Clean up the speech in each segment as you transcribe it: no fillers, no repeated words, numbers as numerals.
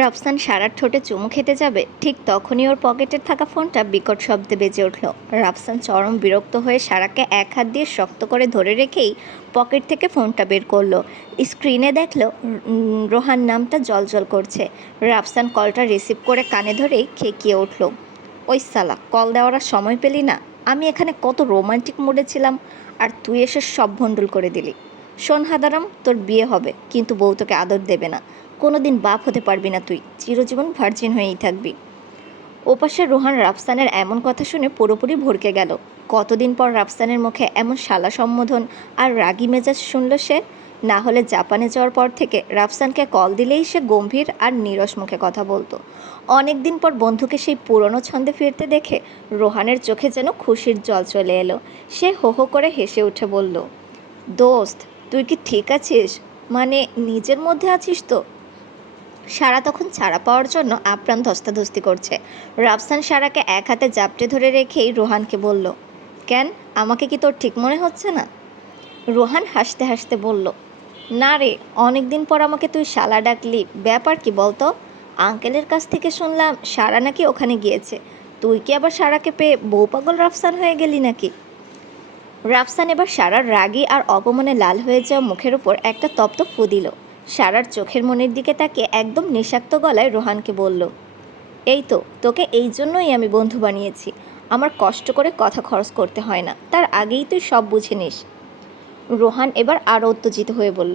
রাফসান সারার ঠোঁটে চুমু খেতে যাবে, ঠিক তখনই ওর পকেটে থাকা ফোনটা বিকট শব্দে বেজে উঠল। রাফসান চরম বিরক্ত হয়ে সারাকে এক হাত দিয়ে শক্ত করে ধরে রেখেই পকেট থেকে ফোনটা বের করলো। স্ক্রিনে দেখলো রোহান নামটা জলজল করছে। রাফসান কলটা রিসিভ করে কানে ধরেই খেকিয়ে উঠল। ওই সালা, কল দেওয়ার আর সময় পেলি না? আমি এখানে কত রোমান্টিক মুডে ছিলাম, আর তুই এসে সব ভণ্ডুল করে দিলি। শোন হাদারাম, তোর বিয়ে হবে, কিন্তু বউ তোকে আদর দেবে না। কোনোদিন বাপ হতে পারবি না তুই, চিরজীবন ভার্জিন হয়েই থাকবি। ওপাশে রোহান রাফসানের এমন কথা শুনে পুরোপুরি ভড়কে গেল। কতদিন পর রাফসানের মুখে এমন শালা সম্বোধন আর রাগী মেজাজ শুনল সে। না হলে জাপানে যাওয়ার পর থেকে রাফসানকে কল দিলেই সে গম্ভীর আর নীরস মুখে কথা বলতো। অনেক দিন পর বন্ধুকে সেই পুরনো ছন্দে ফিরতে দেখে রোহানের চোখে যেন খুশির জল চলে এলো। সে হো হো করে হেসে উঠে বলল, দোস্ত, তুই কি ঠিক আছিস? মানে নিজের মধ্যে আছিস তো? সারা তখন ছাড়া পাওয়ার জন্য আপ্রাণ ধস্তাধস্তি করছে। রাফসান সারাকে এক হাতে জাপটে ধরে রেখেই রোহানকে বলল, কেন, আমাকে কি তোর ঠিক মনে হচ্ছে না? রোহান হাসতে হাসতে বলল, না রে, অনেক দিন পর আমাকে তুই শালা ডাকলি, ব্যাপার কি বলতো? আঙ্কেলের কাছ থেকে শুনলাম সারা নাকি ওখানে গিয়েছে। তুই কি আবার সারাকে পেয়ে বউ পাগল রাফসান হয়ে গেলি নাকি? রাফসান এবার সারার রাগী আর অপমানে লাল হয়ে যাওয়া মুখের উপর একটা তপ্ত ফু দিল। সারার চোখের মনের দিকে তাকিয়ে একদম নিঃশাক্ত গলায় রোহানকে বলল, এই তো, তোকে এই জন্যই আমি বন্ধু বানিয়েছি। আমার কষ্ট করে কথা খরচ করতে হয় না, তার আগেই তুই সব বুঝে নিস। রোহান এবার আরও উত্তেজিত হয়ে বলল,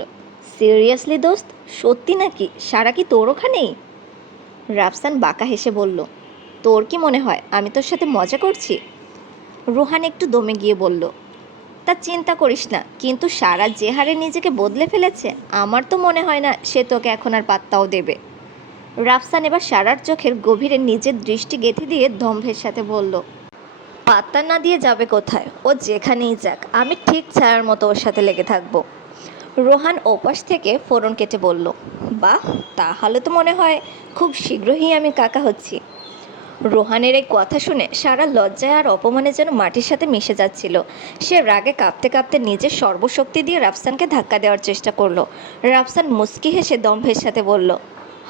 সিরিয়াসলি দোস্ত, সত্যি নাকি সারা কি তোর ওখানেই? রাফসান বাঁকা হেসে বলল, তোর কি মনে হয় আমি তোর সাথে মজা করছি? রোহান একটু দমে গিয়ে বলল, তা চিন্তা করিস না, কিন্তু সারা যে হারে নিজেকে বদলে ফেলেছে, আমার তো মনে হয় না সে তোকে এখন আর পাত্তাও দেবে। রাফসান এবার সারার চোখের গভীরে নিজের দৃষ্টি গেঁথে দিয়ে দম্ভের সাথে বলল, পাত্তা না দিয়ে যাবে কোথায়? ও যেখানেই যাক, আমি ঠিক ছায়ার মতো ওর সাথে লেগে থাকবো। রোহান ওপাশ থেকে ফোরন কেটে বলল, বাহ, তাহলে তো মনে হয় খুব শীঘ্রই আমি কাকা হচ্ছি। রোহানের এই কথা শুনে সারা লজ্জায় আর অপমানে যেন মাটির সাথে মিশে যাচ্ছিল। সে রাগে কাঁপতে কাঁপতে নিজের সর্বশক্তি দিয়ে রাফসানকে ধাক্কা দেওয়ার চেষ্টা করলো। রাফসান মুচকি হেসে দম্ভের সাথে বলল,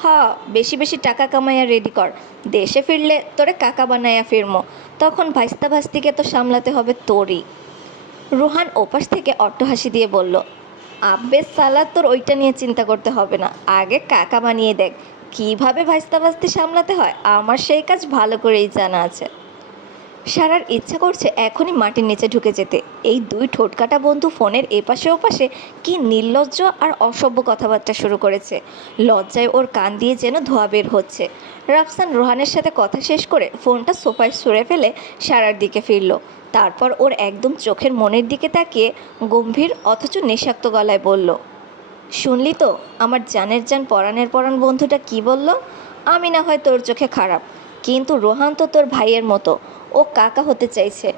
হ্যাঁ, বেশি বেশি টাকা কামাইয়া রেডি কর, দেশে ফিরলে তোরে কাকা বানাইয়া ফিরমো, তখন ভাইস্তা ভাস্তিকে তো সামলাতে হবে তোরই। রোহান ওপাশ থেকে অট্টহাসি দিয়ে বলল, আব্বে সালা, তোর ওইটা নিয়ে চিন্তা করতে হবে না, আগে কাকা বানিয়ে দেখ। কীভাবে ভাইস্তা ভাস্তি সামলাতে হয় আমার সেই কাজ ভালো করেই জানা আছে। সারার ইচ্ছা করছে এখনই মাটির নিচে ঢুকে যেতে। এই দুই ঠোঁটকাটা বন্ধু ফোনের এপাশে ওপাশে কি নির্লজ্জ আর অসভ্য কথাবার্তা শুরু করেছে। লজ্জায় ওর কান দিয়ে যেন ধোঁয়া বের হচ্ছে। রাফসান রোহানের সাথে কথা শেষ করে ফোনটা সোফায় সরে ফেলে সারার দিকে ফিরল। তারপর ওর একদম চোখের মনের দিকে তাকিয়ে গম্ভীর অথচ নেশাক্ত গলায় বলল, শুনলি তো আমার জানের জান পরাণের পরাণ বন্ধুটা কি বলল? আমি না হয় তোর চোখে খারাপ, কিন্তু রোহান তো তোর ভাইয়ের মতো, ও কাকা হতে চাইছে।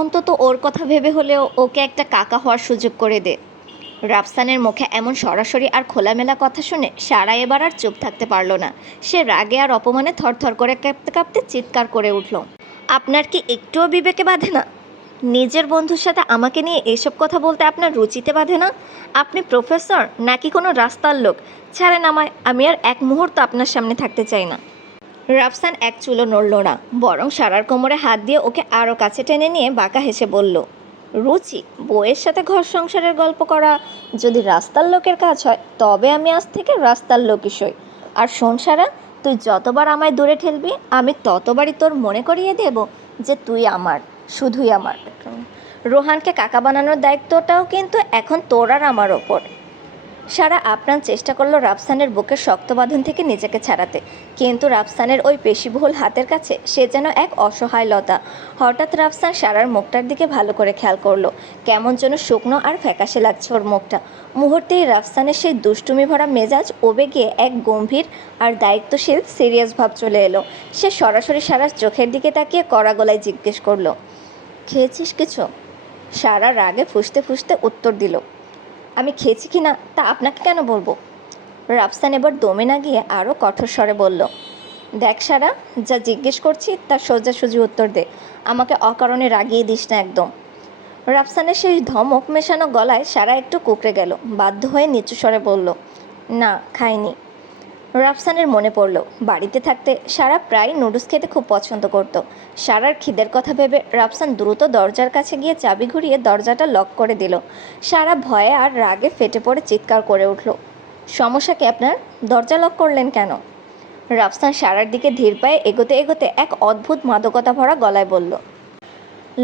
অন্তত ওর কথা ভেবে হলেও ওকে একটা কাকা হওয়ার সুযোগ করে দে। রাফসানের মুখে এমন সরাসরি আর খোলামেলা কথা শুনে সারা এবার আর চুপ থাকতে পারল না। সে রাগে আর অপমানে থরথর করে কাঁপতে কাঁপতে চিৎকার করে উঠল, আপনার কি একটুও বিবেকে বাঁধে না? নিজের বন্ধুর সাথে আমাকে নিয়ে এসব কথা বলতে আপনার রুচিতে বাঁধে না? আপনি প্রফেসর নাকি কোনো রাস্তার লোক? ছাড়েন আমায়, আমি আর এক মুহূর্ত আপনার সামনে থাকতে চাই না। রাফসান এক চুলো নড়ল না, বরং সারার কোমরে হাত দিয়ে ওকে আরও কাছে টেনে নিয়ে বাঁকা হেসে বলল, রুচি? বউয়ের সাথে ঘর সংসারের গল্প করা যদি রাস্তার লোকের কাজ হয়, তবে আমি আজ থেকে রাস্তার লোকই সই। আর শোন সারা, তুই যতবার আমায় দূরে ঠেলবি, আমি ততবারই তোর মনে করিয়ে দেব যে তুই আমার, শুধুই আমার। রোহানকে কাকা বানানোর দায়িত্বটাও কিন্তু এখন তোর আর আমার ওপর। সারা আপ্রাণ চেষ্টা করলো রাফসানের বুকের শক্ত বাঁধন থেকে নিজেকে ছাড়াতে, কিন্তু রাফসানের ওই পেশিবহুল হাতের কাছে সে যেন এক অসহায় লতা। হঠাৎ রাফসান সারার মুখটার দিকে ভালো করে খেয়াল করলো। কেমন যেন শুকনো আর ফ্যাকাশে লাগছে ওর মুখটা। মুহূর্তেই রাফসানের সেই দুষ্টুমি ভরা মেজাজ ওবে গিয়ে এক গম্ভীর আর দায়িত্বশীল সিরিয়াস ভাব চলে এলো। সে সরাসরি সারার চোখের দিকে তাকিয়ে কড়া গলায় জিজ্ঞেস করলো, খেয়েছিস কিছু? সারা রাগে ফুঁসতে ফুঁসতে উত্তর দিল, আমি খেয়েছি কি না তা আপনাকে কেন বলবো? রাফসান এবার দমে না গিয়ে আরও কঠোর স্বরে বলল, দেখ সারা, যা জিজ্ঞেস করছি তার সোজাসুজি উত্তর দে, আমাকে অকারণে রাগিয়ে দিস না একদম। রাফসানের সেই ধমক মেশানো গলায় সারা একটু কুঁকড়ে গেল। বাধ্য হয়ে নিচু স্বরে বলল, না, খাইনি। রাফসানের মনে পড়ল বাড়িতে থাকতে সারা প্রায় নুডলস খেতে খুব পছন্দ করত। সারার খিদের কথা ভেবে রাফসান দ্রুত দরজার কাছে গিয়ে চাবি ঘুরিয়ে দরজাটা লক করে দিল। সারা ভয়ে আর রাগে ফেটে পড়ে চিৎকার করে উঠল, সমস্যা কি আপনার? দরজা লক করলেন কেন? রাফসান সারার দিকে ধীর পায়ে এগোতে এগোতে এক অদ্ভুত মাদকতা ভরা গলায় বলল,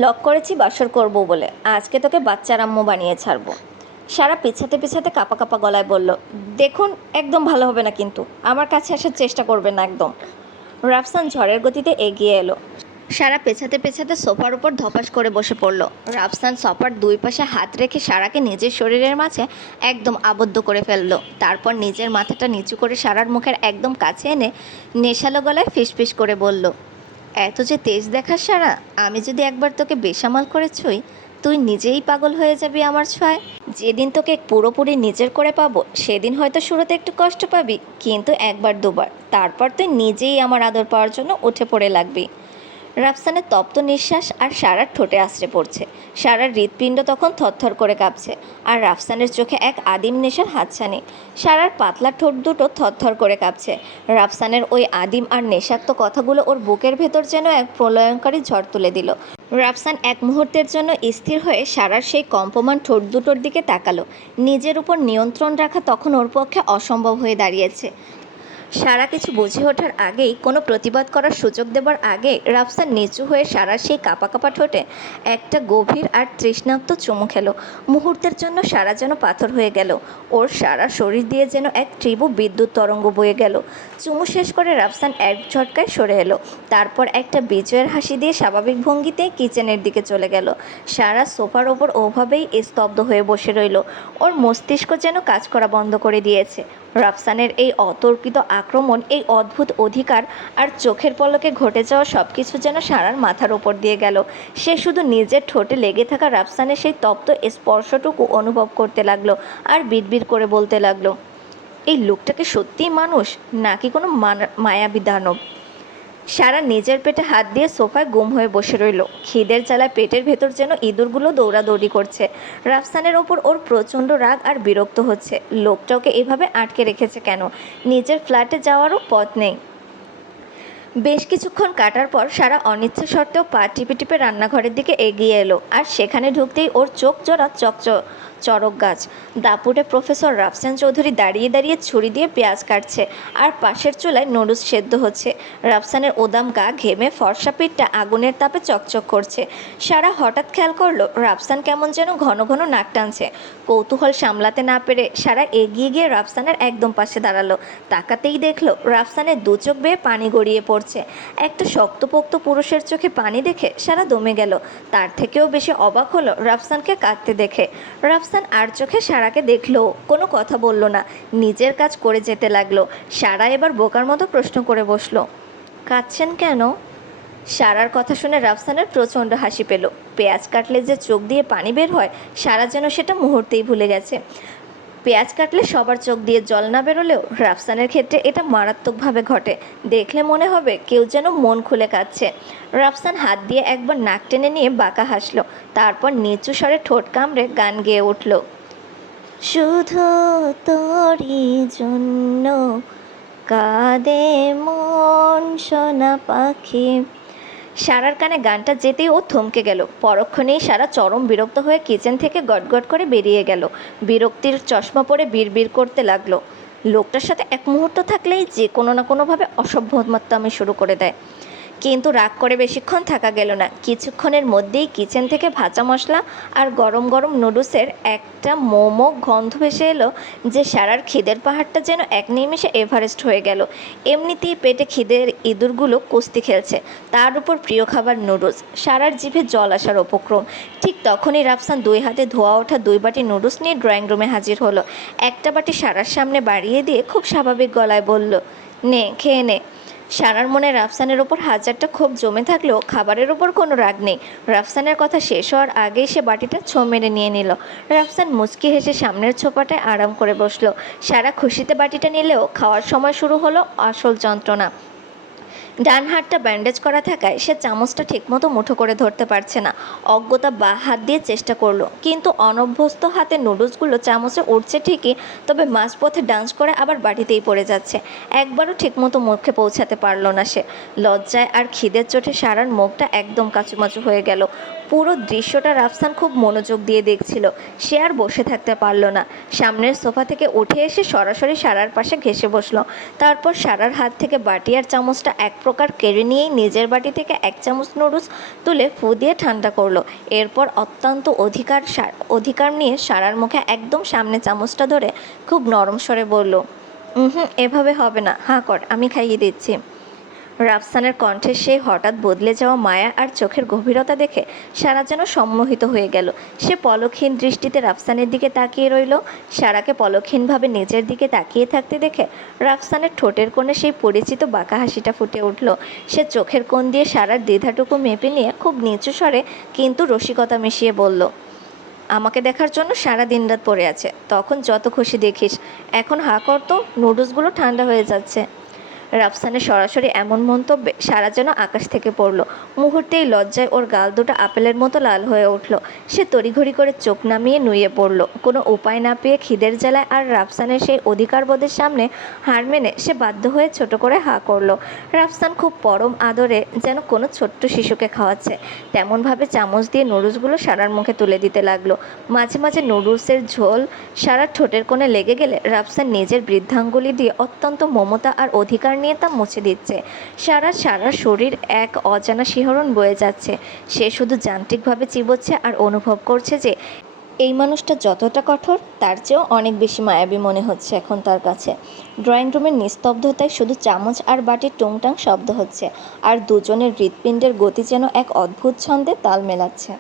লক করেছি বাসর করব বলে, আজকে তোকে বাচ্চার আম্মু বানিয়ে ছাড়বো। সারা পিছাতে পিছাতে কাঁপা কাঁপা গলায় বলল, দেখুন একদম ভালো হবে না, কিন্তু আমার কাছে আসার চেষ্টা করবেন না একদম। রাফসান ঝড়ের গতিতে এগিয়ে এলো। সারা পেছাতে পেছাতে সোফার উপর ধপাস করে বসে পড়ল। রাফসান সোফার দুই পাশে হাত রেখে সারাকে নিজের শরীরের মাঝে একদম আবদ্ধ করে ফেলল। তারপর নিজের মাথাটা নিচু করে সারার মুখের একদম কাছে এনে নেশালো গলায় ফিসফিস করে বলল, এত যে তেজ দেখাস সারা, আমি যদি একবার তোকে বেসামাল করে ছুঁই, তুই নিজেই পাগল হয়ে যাবি আমার ছোঁয়ায়। যেদিন তোকে পুরোপুরি নিজের করে পাবো সেদিন হয়তো শুরুতে একটু কষ্ট পাবি, কিন্তু একবার দুবার, তারপর তুই নিজেই আমার আদর পাওয়ার জন্য উঠে পড়ে লাগবি। রাফসানের তপ্ত নিঃশ্বাস আর সারার ঠোঁটে আশ্রে পড়ছে। সারার হৃৎপিণ্ড তখন থরথর করে কাঁপছে, আর রাফসানের চোখে এক আদিম নেশার হাতছানি। সারার পাতলা ঠোঁট দুটো থরথর করে কাঁপছে। রাফসানের ওই আদিম আর নেশাক্ত কথাগুলো ওর বুকের ভেতর যেন এক প্রলয়ঙ্কারী ঝড় তুলে দিল। রাফসান এক মুহূর্তের জন্য স্থির হয়ে সারার সেই কম্পমান ঠোঁট দুটোর দিকে তাকালো। নিজের উপর নিয়ন্ত্রণ রাখা তখন ওর পক্ষে অসম্ভব হয়ে দাঁড়িয়েছে। সারা কিছু বুঝে ওঠার আগেই, কোনো প্রতিবাদ করার সুযোগ দেবার আগে রাফসান নিচু হয়ে সারার সেই কাঁপা কাঁপা ঠোঁটে একটা গভীর আর তৃষ্ণার্ত চুমু খেলো। মুহূর্তের জন্য সারা যেন পাথর হয়ে গেল। ওর সারা শরীর দিয়ে যেন এক তীব্র বিদ্যুৎ তরঙ্গ বয়ে গেল। চুমু শেষ করে রাফসান এক ঝটকায় সরে এলো। তারপর একটা বিজয়ের হাসি দিয়ে স্বাভাবিক ভঙ্গিতে কিচেনের দিকে চলে গেল। সারা সোফার ওপর ওভাবেই স্তব্ধ হয়ে বসে রইল। ওর মস্তিষ্ক যেন কাজ করা বন্ধ করে দিয়েছে। রাফসানের এই অতর্কিত আক্রমণ, এই অদ্ভুত অধিকার আর চোখের পলকে ঘটে যাওয়া সব কিছু যেন সারার মাথার ওপর দিয়ে গেল। সে শুধু নিজের ঠোঁটে লেগে থাকা রাফসানের সেই তপ্ত স্পর্শটুকু অনুভব করতে লাগলো আর বিড়বিড় করে বলতে লাগলো, এই লোকটাকে সত্যিই মানুষ নাকি কোনো মায়াবী দানব? সারা নিজের পেটে হাত দিয়ে সোফায় গুম হয়ে বসে রইল। খিদের জ্বালায় পেটের ভেতর যেন ইঁদুরগুলো দৌড়াদৌড়ি করছে। রাফসানের ওপর ওর প্রচণ্ড রাগ আর বিরক্ত হচ্ছে। লোকটা ওকে এভাবে আটকে রেখেছে কেন? নিজের ফ্ল্যাটে যাওয়ারও পথ নেই। বেশ কিছুক্ষণ কাটার পর সারা অনিচ্ছা সত্ত্বেও পা টিপে টিপে রান্নাঘরের দিকে এগিয়ে এলো। আর সেখানে ঢুকতেই ওর চোখ জোড়া চরক গাছ। দাপুটে প্রফেসর রাফসান চৌধুরী দাঁড়িয়ে দাঁড়িয়ে ছুরি দিয়ে পেঁয়াজ কাটছে, আর পাশের চুলায় নুডলস সেদ্ধ হচ্ছে। রাফসানের ওদাম গা ঘেমে ফর্সা পিঠটা আগুনের তাপে চকচক করছে। সারা হঠাৎ খেয়াল করলো রাফসান কেমন যেন ঘন ঘন নাক টানছে। কৌতূহল সামলাতে না পেরে সারা এগিয়ে গিয়ে রাফসানের একদম পাশে দাঁড়ালো। তাকাতেই দেখলো রাফসানের দু চোখ বেয়ে পানি গড়িয়ে পড়ছে। একটা শক্তপোক্ত পুরুষের চোখে পানি দেখে সারা দমে গেল। তার থেকেও বেশি অবাক হলো রাফসানকে কাঁদতে দেখে। রাফসান আর চোখে সারাকে দেখলো, কোনো কথা বলল না, নিজের কাজ করে যেতে লাগলো। সারা এবার বোকার মতো প্রশ্ন করে বসলো, কাঁদছেন কেন? সারার কথা শুনে রাফসানের প্রচণ্ড হাসি পেল। পেঁয়াজ কাটলে যে চোখ দিয়ে পানি বের হয়, সারা যেন সেটা মুহূর্তেই ভুলে গেছে। পেঁয়াজ কাটলে সবার চোখ দিয়ে জল না বেরোলেও রাফসানের ক্ষেত্রে এটা মারাত্মকভাবে ঘটে। দেখলে মনে হবে কেউ যেন মন খুলে কাঁদছে। রাফসান হাত দিয়ে একবার নাক টেনে নিয়ে বাঁকা হাসলো। তারপর নিচু স্বরে ঠোঁট কামড়ে গান গেয়ে উঠল, শুধু তোরই জন্য কাঁদে মন সোনা পাখি। সারার কানে গানটা যেতেই ও থমকে গেল। পরক্ষণেই সারা চরম বিরক্ত হয়ে কিচেন থেকে গটগট করে বেরিয়ে গেল। বিরক্তির চশমা পরে বিড়বিড় করতে লাগলো, লোকটার সাথে এক মুহূর্ত থাকলেই যে কোনো না কোনোভাবে অসভ্যতামি শুরু করে দেয়। কিন্তু রাগ করে বেশিক্ষণ থাকা গেল না। কিছুক্ষণের মধ্যেই কিচেন থেকে ভাজা মশলা আর গরম গরম নুডলসের একটা মোমো গন্ধ ভেসে এলো যে সারার খিদের পাহাড়টা যেন এক নিমেষে এভারেস্ট হয়ে গেল। এমনিতেই পেটে খিদের ইঁদুরগুলো কুস্তি খেলছে, তার উপর প্রিয় খাবার নুডলস। সারার জিভে জল আসার উপক্রম। ঠিক তখনই রাফসান দুই হাতে ধোয়া ওঠা 2 বাটি নুডলস নিয়ে ড্রয়িং রুমে হাজির হলো। একটা বাটি সারার সামনে বাড়িয়ে দিয়ে খুব স্বাভাবিক গলায় বলল, নে খেয়ে নে। সারার মনে রাফসানের ওপর হাজারটা ক্ষোভ জমে থাকলেও খাবারের ওপর কোনো রাগ নেই। রাফসানের কথা শেষ হওয়ার আগেই সে বাটিটা ছো মেরে নিয়ে নিল। রাফসান মুচকি হেসে সামনের ছোপাটায় আরাম করে বসলো। সারা খুশিতে বাটিটা নিলেও খাওয়ার সময় শুরু হলো আসল যন্ত্রণা। ডান হাতটা ব্যান্ডেজ করা থাকায় সে চামচটা ঠিকমতো মুঠো করে ধরতে পারছে না। অজ্ঞতা বা হাত দিয়ে চেষ্টা করলো, কিন্তু অনভ্যস্ত হাতে নুডলসগুলো চামচে উঠছে ঠিকই, তবে মাঝপথে ডান্স করে আবার বাটিতেই পড়ে যাচ্ছে। একবারও ঠিকমতো মুখে পৌঁছাতে পারলো না সে। লজ্জায় আর খিদের চোটে সারার মুখটা একদম কাচুমাচু হয়ে গেল। পুরো দৃশ্যটা রাফসান খুব মনোযোগ দিয়ে দেখছিল। সে আর বসে থাকতে পারলো না। সামনের সোফা থেকে উঠে এসে সরাসরি সারার পাশে ঘেঁষে বসলো। তারপর সারার হাত থেকে বাটি আর চামচটা এক প্রকার কেড়ে নিয়েই নিজের বাটি থেকে এক চামচ নুডলস তুলে ফু দিয়ে ঠান্ডা করলো। এরপর অত্যন্ত অধিকার নিয়ে সারার মুখে একদম সামনে চামচটা ধরে খুব নরম স্বরে বলল, এভাবে হবে না, হাঁ কর, আমি খাইয়ে দিচ্ছি। রাফসানের কণ্ঠে সেই হঠাৎ বদলে যাওয়া মায়া আর চোখের গভীরতা দেখে সারা যেন সম্মোহিত হয়ে গেল। সে পলকহীন দৃষ্টিতে রাফসানের দিকে তাকিয়ে রইল। সারাকে পলকহীনভাবে নিজের দিকে তাকিয়ে থাকতে দেখে রাফসানের ঠোঁটের কোণে সেই পরিচিত বাঁকা হাসিটা ফুটে উঠল। সে চোখের কোণ দিয়ে সারার দ্বিধাটুকু মেপে নিয়ে খুব নিচু স্বরে কিন্তু রসিকতা মিশিয়ে বলল, আমাকে দেখার জন্য সারা দিনরাত পড়ে আছে, তখন যত খুশি দেখিস। এখন হাঁ কর তো, নুডলসগুলো ঠান্ডা হয়ে যাচ্ছে। রাফসানের সরাসরি এমন মন্তব্যে সারা যেন আকাশ থেকে পড়ল। মুহূর্তেই লজ্জায় ওর গাল দুটো আপেলের মতো লাল হয়ে উঠল। সে তড়িঘড়ি করে চোখ নামিয়ে নুয়ে পড়ল। কোনো উপায় না পেয়ে খিদের জ্বালায় আর রাফসানের সেই অধিকারবোধের সামনে হার মেনে সে বাধ্য হয়ে ছোট করে হাঁ করল। রাফসান খুব পরম আদরে যেন কোনো ছোট্ট শিশুকে খাওয়াচ্ছে তেমনভাবে চামচ দিয়ে নুডলসগুলো সারার মুখে তুলে দিতে লাগলো। মাঝে মাঝে নুডলসের ঝোল সারার ঠোঁটের কোণে লেগে গেলে রাফসান নিজের বৃদ্ধাঙ্গুলি দিয়ে অত্যন্ত মমতা আর অধিকার নিয়ে তা মুছে দিচ্ছে। সারা শরীর এক অজানা শিহরণ বয়ে যাচ্ছে। সে শুধু যান্ত্রিকভাবে চিবোচ্ছে আর অনুভব করছে যে এই মানুষটা যতটা কঠোর তার চেয়েও অনেক বেশি মায়াবী মনে হচ্ছে এখন তার কাছে। ড্রয়িং রুমের নিস্তব্ধতায় শুধু চামচ আর বাটির টুংটাং শব্দ হচ্ছে, আর দুজনের হৃৎপিণ্ডের গতি যেন এক অদ্ভুত ছন্দে তাল মেলাচ্ছে।